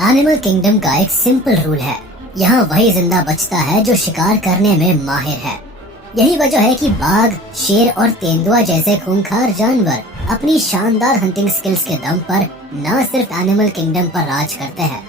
Animal kingdom का एक simple rule है, यहाँ वही जिंदा बचता है जो शिकार करने में माहिर है। यही वजह है कि बाघ, शेर और तेंदुआ जैसे खूंखार जानवर अपनी शानदार हंटिंग स्किल्स के दम पर न सिर्फ एनिमल किंगडम पर राज करते हैं,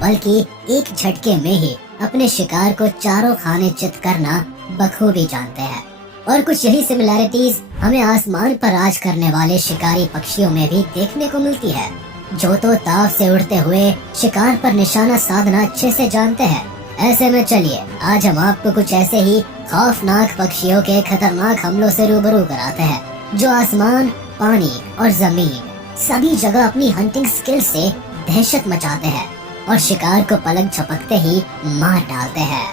बल्कि एक झटके में ही अपने शिकार को चारों खाने चित करना बखूबी जानते हैं। और कुछ यही सिमिलैरिटीज हमें आसमान पर राज करने वाले शिकारी पक्षियों में भी देखने को मिलती है, जो तो ताव से उड़ते हुए शिकार पर निशाना साधना अच्छे से जानते हैं। ऐसे में चलिए आज हम आपको कुछ ऐसे ही खौफनाक पक्षियों के खतरनाक हमलों से रूबरू कराते हैं, जो आसमान, पानी और जमीन सभी जगह अपनी हंटिंग स्किल से दहशत मचाते हैं और शिकार को पलक झपकते ही मार डालते हैं।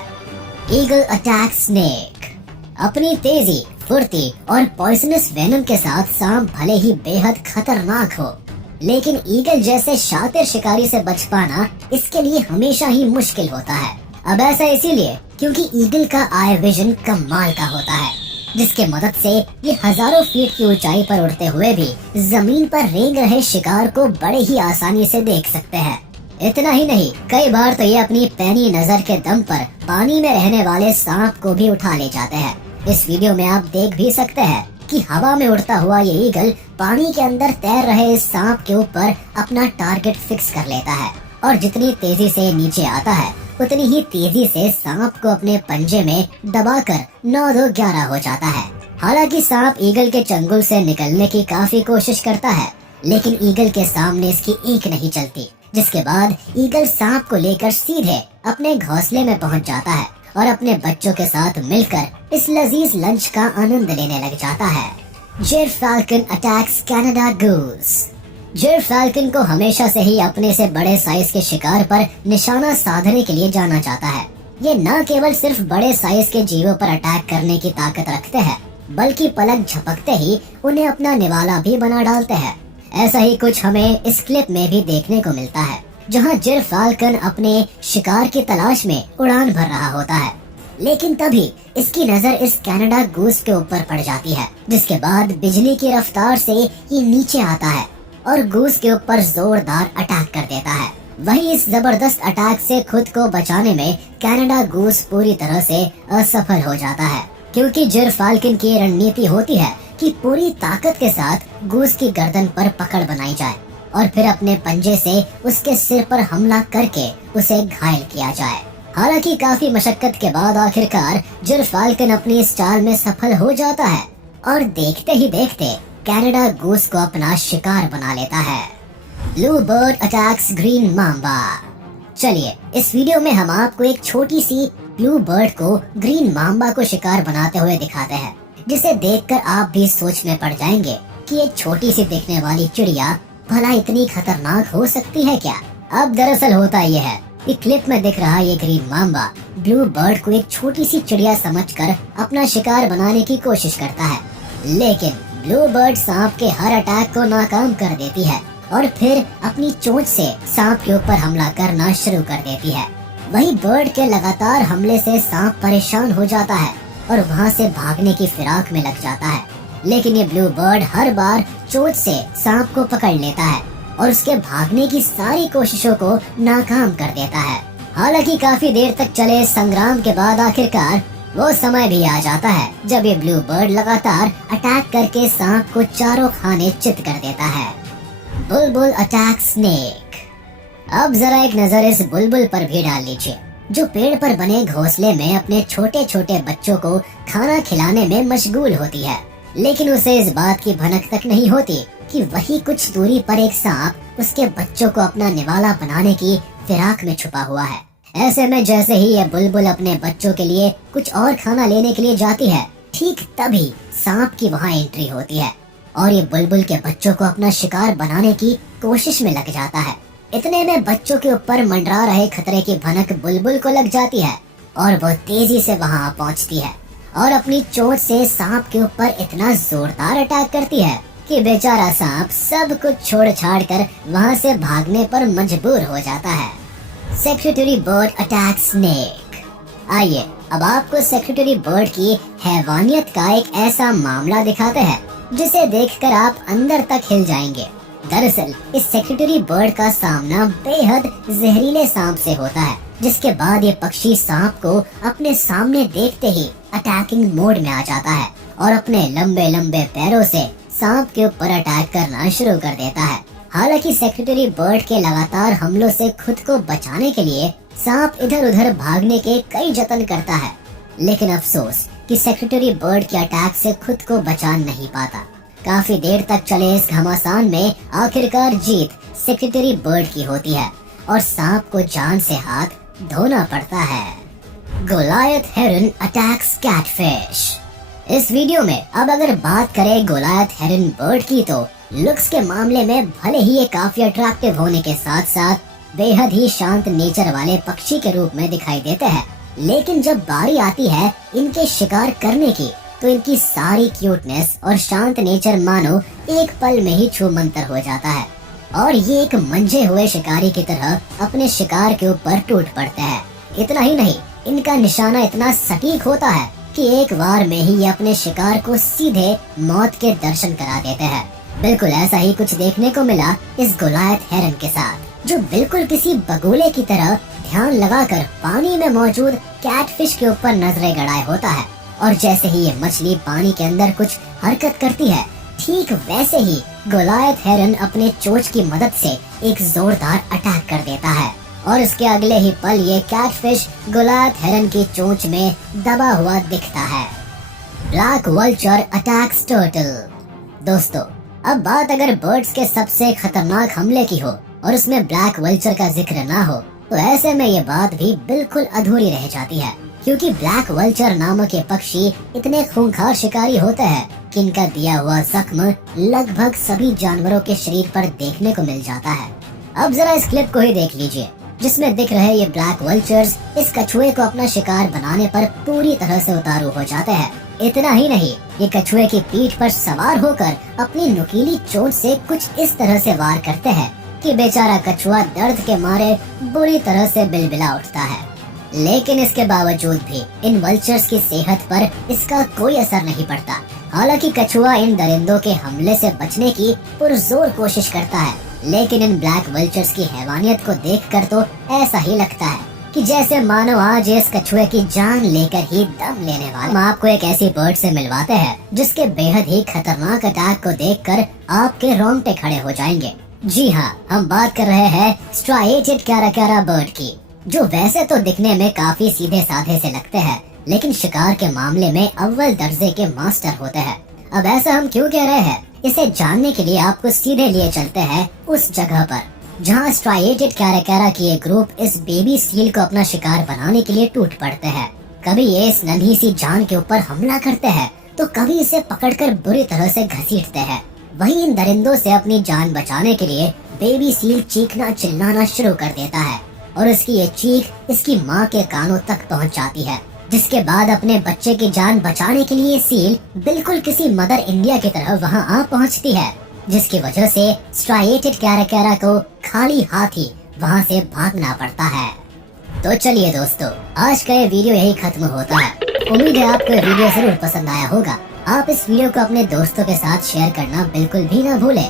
Eagle attack snake. अपनी तेजी, फुर्ती और पॉइजनस वेनम के साथ सांप भले ही बेहद खतरनाक हो, लेकिन ईगल जैसे शातिर शिकारी से बच पाना इसके लिए हमेशा ही मुश्किल होता है। अब ऐसा इसीलिए क्योंकि ईगल का आई विजन कमाल का होता है, जिसके मदद से ये हजारों फीट की ऊंचाई पर उड़ते हुए भी जमीन पर रेंग रहे शिकार को बड़े ही आसानी से देख सकते हैं। इतना ही नहीं, कई बार तो ये अपनी पैनी नजर के दम पर पानी में रहने वाले सांप को भी उठा ले जाते हैं। इस वीडियो में आप देख भी सकते हैं कि हवा में उड़ता हुआ ये ईगल पानी के अंदर तैर रहे इस सांप के ऊपर अपना टारगेट फिक्स कर लेता है और जितनी तेजी से नीचे आता है उतनी ही तेजी से सांप को अपने पंजे में दबाकर 9-2-11 हो जाता है। हालांकि सांप ईगल के चंगुल से निकलने की काफी कोशिश करता है, लेकिन ईगल के सामने इसकी एक नहीं चलती, जिसके बाद ईगल सांप को लेकर सीधे अपने घोंसले में पहुंच जाता है और अपने बच्चों के साथ मिलकर इस लजीज लंच का आनंद लेने लग जाता है। जिरफाल्कन अटैक्स कनाडा गूस। जिरफाल्कन को हमेशा से ही अपने से बड़े साइज के शिकार पर निशाना साधने के लिए जाना जाता है। ये न केवल सिर्फ बड़े साइज के जीवों पर अटैक करने की ताकत रखते हैं, बल्कि पलक झपकते ही उन्हें अपना निवाला भी बना डालते हैं। ऐसा ही कुछ हमें इस क्लिप में भी देखने को मिलता है, जहां जिरफाल्कन अपने शिकार की तलाश में उड़ान भर रहा होता है, लेकिन तभी इसकी नजर इस कनाडा गूस के ऊपर पड़ जाती है, जिसके बाद बिजली की रफ्तार से ये नीचे आता है और गूस के ऊपर जोरदार अटैक कर देता है। वही इस जबरदस्त अटैक से खुद को बचाने में कनाडा गूस पूरी तरह से असफल हो जाता है, क्योंकि जिरफाल्कन की रणनीति होती है कि पूरी ताकत के साथ गूस की गर्दन पर पकड़ बनाई जाए और फिर अपने पंजे से उसके सिर पर हमला करके उसे घायल किया जाए। हालांकि काफी मशक्कत के बाद आखिरकार जिरफाल्कन अपनी इस चाल में सफल हो जाता है और देखते ही देखते कनाडा गूस को अपना शिकार बना लेता है। Blue bird attacks green Mamba. चलिए इस वीडियो में हम आपको एक छोटी सी ब्लू बर्ड को ग्रीन मांबा को शिकार बनाते हुए दिखाते हैं, जिसे देखकर आप भी सोच में पड़ जाएंगे कि एक छोटी सी दिखने वाली चिड़िया भला इतनी खतरनाक हो सकती है क्या। अब दरअसल होता ये है कि क्लिप में दिख रहा ये ग्रीन मांबा ब्लू बर्ड को एक छोटी सी चिड़िया समझकर अपना शिकार बनाने की कोशिश करता है, लेकिन ब्लू बर्ड सांप के हर अटैक को नाकाम कर देती है और फिर अपनी चोंच से सांप के ऊपर हमला करना शुरू कर देती है। वही बर्ड के लगातार हमले से सांप परेशान हो जाता है और वहाँ से भागने की फिराक में लग जाता है, लेकिन ये ब्लू बर्ड हर बार चोंच से सांप को पकड़ लेता है और उसके भागने की सारी कोशिशों को नाकाम कर देता है। हालांकि काफी देर तक चले संग्राम के बाद आखिरकार वो समय भी आ जाता है जब ये ब्लू बर्ड लगातार अटैक करके सांप को चारों खाने चित कर देता है। बुलबुल अटैक स्नेक। अब जरा एक नजर इस बुलबुल पर भी डाल लीजिए, जो पेड़ पर बने घोंसले में अपने छोटे छोटे बच्चों को खाना खिलाने में मशगूल होती है, लेकिन उसे इस बात की भनक तक नहीं होती कि वही कुछ दूरी पर एक सांप उसके बच्चों को अपना निवाला बनाने की फिराक में छुपा हुआ है। ऐसे में जैसे ही ये बुलबुल अपने बच्चों के लिए कुछ और खाना लेने के लिए जाती है, ठीक तभी सांप की वहाँ एंट्री होती है और ये बुलबुल के बच्चों को अपना शिकार बनाने की कोशिश में लग जाता है। इतने में बच्चों के ऊपर मंडरा रहे खतरे की भनक बुलबुल को लग जाती है और वो तेजी से वहाँ पहुँचती है और अपनी चोंच से सांप के ऊपर इतना जोरदार अटैक करती है कि बेचारा सांप सब कुछ छोड़ छाड़ कर वहाँ से भागने पर मजबूर हो जाता है। Secretary bird attack snake. आइए अब आपको सेक्रेटरी बर्ड की हैवानियत का एक ऐसा मामला दिखाते हैं जिसे देखकर आप अंदर तक हिल जाएंगे। दरअसल इस सेक्रेटरी बर्ड का सामना बेहद जहरीले सांप से होता है, जिसके बाद ये पक्षी सांप को अपने सामने देखते ही अटैकिंग मोड में आ जाता है और अपने लंबे लंबे पैरों से सांप के ऊपर अटैक करना शुरू कर देता है। हालांकि सेक्रेटरी बर्ड के लगातार हमलों से खुद को बचाने के लिए सांप इधर उधर भागने के कई जतन करता है, लेकिन अफसोस कि सेक्रेटरी बर्ड के अटैक से खुद को बचा नहीं पाता। काफी देर तक चले इस घमासान में आखिरकार जीत सेक्रेटरी बर्ड की होती है और सांप को जान से हाथ धोना पड़ता है। गोलायत हेरन अटैक्स कैटफिश। इस वीडियो में अब अगर बात करें गोलायत हेरन बर्ड की, तो लुक्स के मामले में भले ही ये काफी अट्रैक्टिव होने के साथ साथ बेहद ही शांत नेचर वाले पक्षी के रूप में दिखाई देते हैं, लेकिन जब बारी आती है इनके शिकार करने की, तो इनकी सारी क्यूटनेस और शांत नेचर मानो एक पल में ही छूमंतर हो जाता है और ये एक मंझे हुए शिकारी की तरह अपने शिकार के ऊपर टूट पड़ते हैं। इतना ही नहीं, इनका निशाना इतना सटीक होता है कि एक बार में ही ये अपने शिकार को सीधे मौत के दर्शन करा देते हैं। बिल्कुल ऐसा ही कुछ देखने को मिला इस गोलायत हेरन के साथ, जो बिल्कुल किसी बगुले की तरह ध्यान लगाकर पानी में मौजूद कैटफिश के ऊपर नजरें गड़ाए होता है और जैसे ही ये मछली पानी के अंदर कुछ हरकत करती है, ठीक वैसे ही गोलायत हेरन अपने चोंच की मदद से एक जोरदार अटैक कर देता है और इसके अगले ही पल ये कैटफिश गोलायत हेरन की चोंच में दबा हुआ दिखता है। Black vulture attacks turtle. दोस्तों, अब बात अगर बर्ड्स के सबसे खतरनाक हमले की हो और उसमें ब्लैक वल्चर का जिक्र ना हो, तो ऐसे में ये बात भी बिल्कुल अधूरी रह जाती है, क्योंकि ब्लैक वल्चर नामक ये पक्षी इतने खूंखार शिकारी होते हैं कि इनका दिया हुआ जख्म लगभग सभी जानवरों के शरीर पर देखने को मिल जाता है। अब जरा इस क्लिप को ही देख लीजिए, जिसमें दिख रहे ये ब्लैक वल्चर्स इस कछुए को अपना शिकार बनाने पर पूरी तरह से उतारू हो जाते हैं। इतना ही नहीं, ये कछुए की पीठ पर सवार होकर अपनी नुकीली चोंच से कुछ इस तरह से वार करते हैं कि बेचारा कछुआ दर्द के मारे बुरी तरह से बिलबिला उठता है। लेकिन इसके बावजूद भी इन वल्चर्स की सेहत पर इसका कोई असर नहीं पड़ता। हालांकि कछुआ इन दरिंदों के हमले से बचने की पुरजोर कोशिश करता है, लेकिन इन ब्लैक वल्चर्स की हैवानियत को देखकर तो ऐसा ही लगता है कि जैसे मानो आज इस कछुए की जान लेकर ही दम लेने वाला। हम आपको एक ऐसी बर्ड से मिलवाते हैं जिसके बेहद ही खतरनाक अटैक को देखकर आपके रोंगटे खड़े हो जाएंगे। जी हाँ, हम बात कर रहे हैं स्ट्राइएटेड कैराकैरा बर्ड की, जो वैसे तो दिखने में काफी सीधे साधे से लगते हैं, लेकिन शिकार के मामले में अव्वल दर्जे के मास्टर होते हैं। अब ऐसा हम क्यों कह रहे हैं, इसे जानने के लिए आपको सीधे लिए चलते हैं उस जगह पर जहां स्ट्राइएटेड कैराकैरा की एक ग्रुप इस बेबी सील को अपना शिकार बनाने के लिए टूट पड़ते हैं। कभी ये इस नन्ही सी जान के ऊपर हमला करते हैं, तो कभी इसे पकड़कर बुरी तरह से घसीटते हैं। वहीं इन दरिंदों से अपनी जान बचाने के लिए बेबी सील चीखना चिल्लाना शुरू कर देता है और इसकी ये चीख इसकी माँ के कानों तक पहुँच जाती है, जिसके बाद अपने बच्चे की जान बचाने के लिए सील बिल्कुल किसी मदर इंडिया की तरह वहाँ आ पहुँचती है, जिसकी वजह से स्ट्राइएटेड कैराकैरा को खाली हाथ ही वहाँ से भागना पड़ता है। तो चलिए दोस्तों, आज का ये वीडियो यही खत्म होता है। उम्मीद है आपको ये वीडियो जरूर पसंद आया होगा। आप इस वीडियो को अपने दोस्तों के साथ शेयर करना बिल्कुल भी ना भूलें।